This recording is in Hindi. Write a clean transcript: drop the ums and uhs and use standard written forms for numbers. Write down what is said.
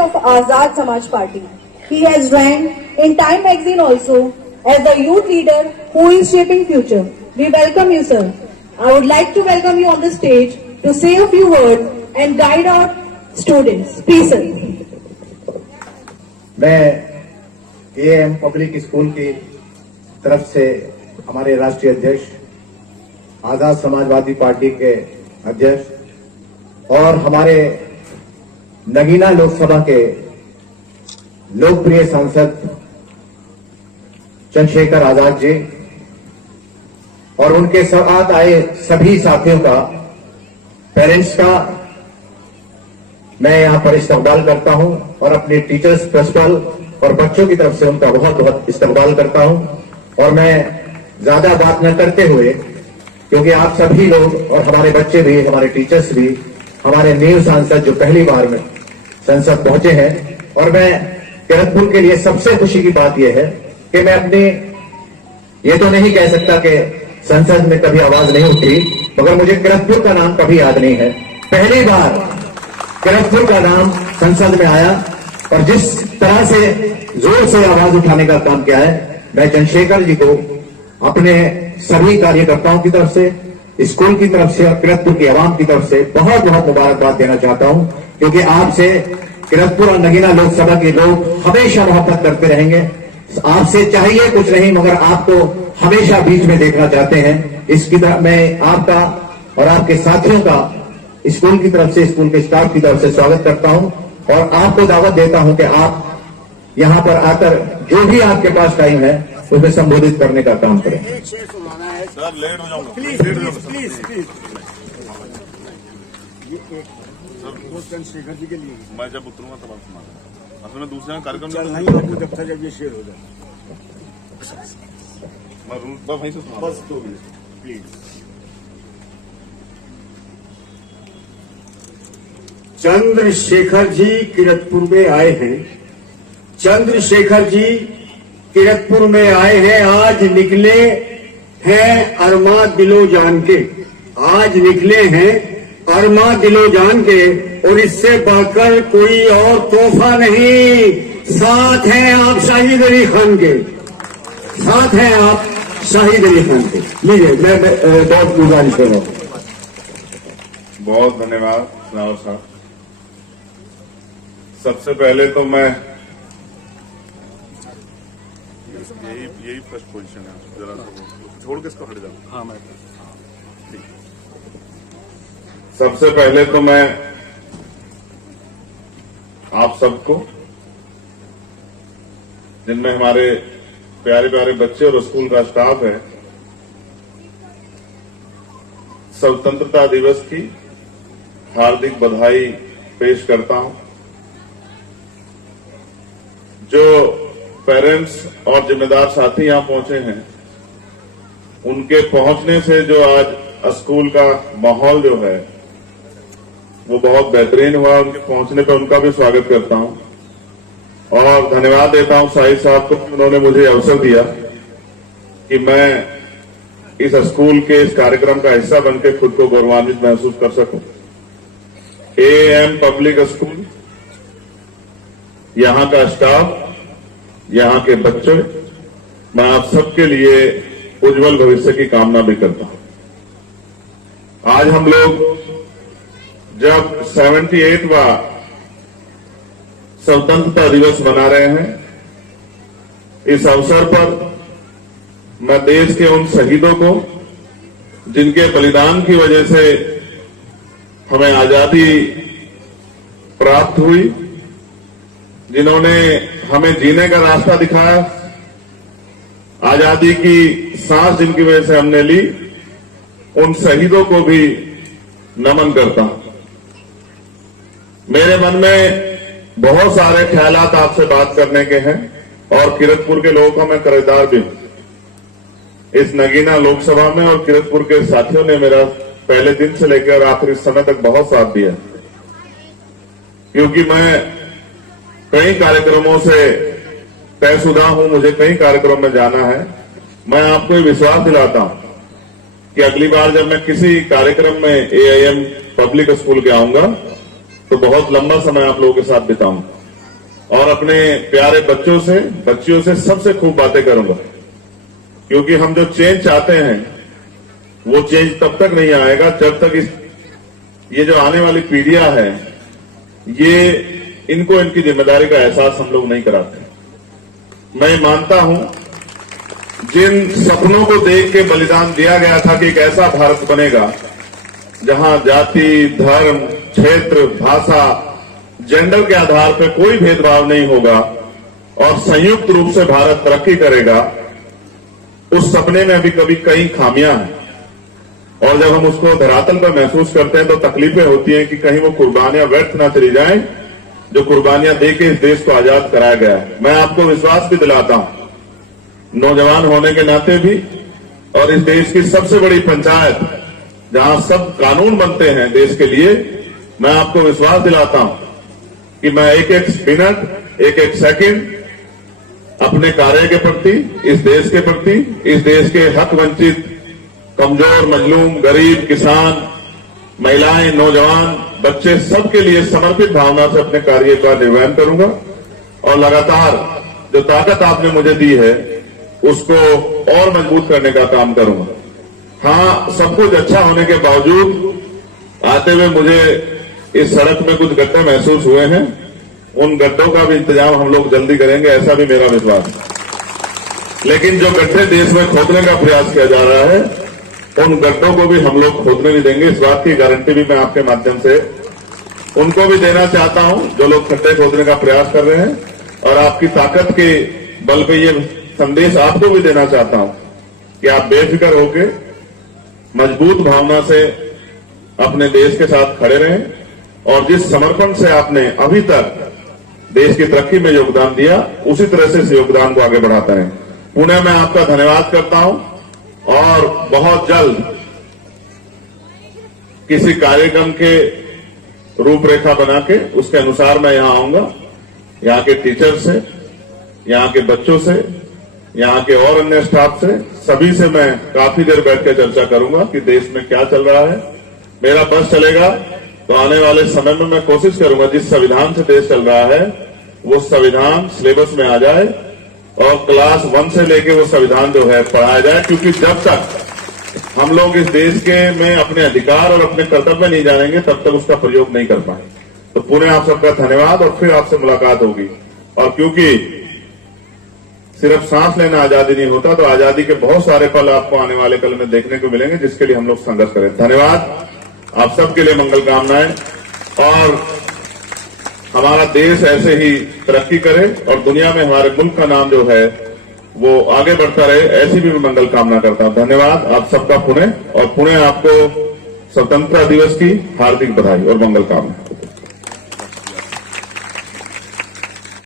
of Azad Samaj Party. He has ranked in Time magazine also as the youth leader who is shaping future. We welcome you, sir. I would like to welcome you on the stage to say a few words and guide our students. Please, sir. मैं एएम पब्लिक स्कूल की तरफ से हमारे राष्ट्रीय अध्यक्ष, आजाद समाजवादी पार्टी के अध्यक्ष और हमारे नगीना लोकसभा के लोकप्रिय सांसद चंद्रशेखर आजाद जी और उनके साथ आए सभी साथियों का, पेरेंट्स का मैं यहां पर इस्तकबाल करता हूं और अपने टीचर्स, प्रिंसिपल और बच्चों की तरफ से उनका बहुत बहुत इस्तकबाल करता हूं। और मैं ज्यादा बात न करते हुए, क्योंकि आप सभी लोग और हमारे बच्चे भी, हमारे टीचर्स भी, हमारे न्यू सांसद जो पहली बार में संसद पहुंचे हैं, और मैं किरतपुर के लिए सबसे खुशी की बात यह है कि मैं अपनी, ये तो नहीं कह सकता कि संसद में कभी आवाज नहीं उठी, मगर मुझे किरतपुर का नाम कभी याद नहीं है। पहली बार किरतपुर का नाम संसद में आया और जिस तरह से जोर से आवाज उठाने का काम किया है, मैं चंद्रशेखर जी को अपने सभी कार्यकर्ताओं की तरफ से, स्कूल की तरफ से और किरतपुर की आवाम की तरफ से बहुत बहुत मुबारकबाद देना चाहता हूं, क्योंकि आपसे किरतपुर और नगीना लोकसभा के लोग हमेशा मोहब्बत करते रहेंगे। आपसे चाहिए कुछ नहीं, मगर आपको हमेशा बीच में देखना चाहते हैं। इसकी तरफ मैं आपका और आपके साथियों का स्कूल की तरफ से, स्कूल के स्टाफ की तरफ से स्वागत करता हूं और आपको दावत देता हूं कि आप यहां पर आकर जो भी आपके पास टाइम है उसमें संबोधित करने का काम करें। सर लेट हो जाऊंगा, प्लीज प्लीज। चंद्रशेखर जी के लिए मैं जब उतरूंगा तब आप सुना, असल में दूसरे कार्यक्रम जब तक जब ये शेयर हो जाए मैं वहीं से सुना, बस 2 मिनट प्लीज। चंद्रशेखर जी किरतपुर में आए हैं। चंद्रशेखर जी किरतपुर में आए हैं। आज निकले हैं अरमा दिलो जान के, आज निकले हैं अरमा दिलो जान के, और इससे बढ़कर कोई और तोहफा नहीं। साथ हैं आप शाहिद अली खान के, साथ हैं आप शाहिद अली खान के। लीजिए, मैं बहुत गुजारिश कर रहा हूं। बहुत धन्यवाद राव साहब। सबसे पहले तो मैं यही फर्स्ट पोजीशन है, जरा छोड़ के इसको हट जाओ। हाँ, मैं सबसे पहले तो मैं आप सबको, जिनमें हमारे प्यारे प्यारे बच्चे और स्कूल का स्टाफ है, स्वतंत्रता दिवस की हार्दिक बधाई पेश करता हूं। जो पेरेंट्स और जिम्मेदार साथी यहां पहुंचे हैं, उनके पहुंचने से जो आज स्कूल का माहौल जो है वो बहुत बेहतरीन हुआ। उनके पहुंचने पर उनका भी स्वागत करता हूं और धन्यवाद देता हूं शाहिद साहब को, उन्होंने मुझे अवसर दिया कि मैं इस स्कूल के इस कार्यक्रम का हिस्सा बनकर खुद को गौरवान्वित महसूस कर सकूं। एएम पब्लिक स्कूल, यहां का स्टाफ, यहां के बच्चे, मैं आप सबके लिए उज्जवल भविष्य की कामना भी करता हूं। आज हम लोग जब 78वां स्वतंत्रता दिवस मना रहे हैं, इस अवसर पर मैं देश के उन शहीदों को, जिनके बलिदान की वजह से हमें आजादी प्राप्त हुई, जिन्होंने हमें जीने का रास्ता दिखाया, आजादी की सांस जिनकी वजह से हमने ली, उन शहीदों को भी नमन करता हूं। मेरे मन में बहुत सारे ख्यालात आपसे बात करने के हैं और किरतपुर के लोगों का मैं कर्जदार भी हूं। इस नगीना लोकसभा में और किरतपुर के साथियों ने मेरा पहले दिन से लेकर आखिरी समय तक बहुत साथ दिया, क्योंकि मैं कई कार्यक्रमों से तयशुदा हूं, मुझे कई कार्यक्रमों में जाना है। मैं आपको ये विश्वास दिलाता हूं कि अगली बार जब मैं किसी कार्यक्रम में एआईएम पब्लिक स्कूल के आऊंगा तो बहुत लंबा समय आप लोगों के साथ बिताऊंगा। और अपने प्यारे बच्चों से, बच्चियों से, सबसे खूब बातें करूंगा, क्योंकि हम जो चेंज चाहते हैं वो चेंज तब तक नहीं आएगा जब तक ये जो आने वाली पीढ़ियां हैं, ये इनको इनकी जिम्मेदारी का एहसास हम लोग नहीं कराते। मैं मानता हूं जिन सपनों को देख के बलिदान दिया गया था कि एक ऐसा भारत बनेगा जहां जाति, धर्म, क्षेत्र, भाषा, जेंडर के आधार पर कोई भेदभाव नहीं होगा और संयुक्त रूप से भारत तरक्की करेगा, उस सपने में अभी कभी कई खामियां हैं। और जब हम उसको धरातल पर महसूस करते हैं तो तकलीफें होती हैं कि कहीं वो कुर्बानियां व्यर्थ ना चली जाएं, जो कुर्बानियां देके इस देश को आजाद कराया गया है। मैं आपको विश्वास भी दिलाता हूं, नौजवान होने के नाते भी, और इस देश की सबसे बड़ी पंचायत जहां सब कानून बनते हैं देश के लिए, मैं आपको विश्वास दिलाता हूं कि मैं एक एक मिनट, एक एक सेकंड अपने कार्य के प्रति, इस देश के प्रति, इस देश के हक वंचित, कमजोर, मजलूम, गरीब, किसान, महिलाएं, नौजवान, बच्चे, सबके लिए समर्पित भावना से अपने कार्य का निर्वहन करूंगा और लगातार जो ताकत आपने मुझे दी है उसको और मजबूत करने का काम करूंगा। हां, सब कुछ अच्छा होने के बावजूद आते हुए मुझे इस सड़क में कुछ गड्ढे महसूस हुए हैं, उन गड्ढों का भी इंतजाम हम लोग जल्दी करेंगे, ऐसा भी मेरा विश्वास है। लेकिन जो गड्ढे देश में खोदने का प्रयास किया जा रहा है, उन गड्ढों को भी हम लोग खोदने नहीं देंगे। इस बात की गारंटी भी मैं आपके माध्यम से उनको भी देना चाहता हूं जो लोग गड्ढे खोदने का प्रयास कर रहे हैं, और आपकी ताकत के बल पे ये संदेश आपको भी देना चाहता हूं कि आप बेफिक्र होकर मजबूत भावना से अपने देश के साथ खड़े रहें, और जिस समर्पण से आपने अभी तक देश की तरक्की में योगदान दिया, उसी तरह से इस योगदान को आगे बढ़ाता रहें। पुनः मैं आपका धन्यवाद करता हूं और बहुत जल्द किसी कार्यक्रम के रूपरेखा बना के उसके अनुसार मैं यहां आऊंगा। यहां के टीचर से, यहां के बच्चों से, यहां के और अन्य स्टाफ से, सभी से मैं काफी देर बैठ के चर्चा करूंगा कि देश में क्या चल रहा है। मेरा बस चलेगा तो आने वाले समय में मैं कोशिश करूंगा जिस संविधान से देश चल रहा है वो संविधान सिलेबस में आ जाए और क्लास 1 से लेके वो संविधान जो है पढ़ाया जाए, क्योंकि जब तक हम लोग इस देश के में अपने अधिकार और अपने कर्तव्य नहीं जानेंगे तब तक उसका प्रयोग नहीं कर पाएंगे। तो पुनः आप सबका धन्यवाद और फिर आपसे मुलाकात होगी। और क्योंकि सिर्फ सांस लेना आजादी नहीं होता, तो आजादी के बहुत सारे पल आपको आने वाले कल में देखने को मिलेंगे, जिसके लिए हम लोग संघर्ष करें। धन्यवाद, आप सबके लिए मंगल कामनाएं, और हमारा देश ऐसे ही तरक्की करे और दुनिया में हमारे मुल्क का नाम जो है वो आगे बढ़ता रहे, ऐसी भी मैं मंगल कामना करता हूं। धन्यवाद आप सबका पुनः, और पुनः आपको स्वतंत्रता दिवस की हार्दिक बधाई और मंगल कामना।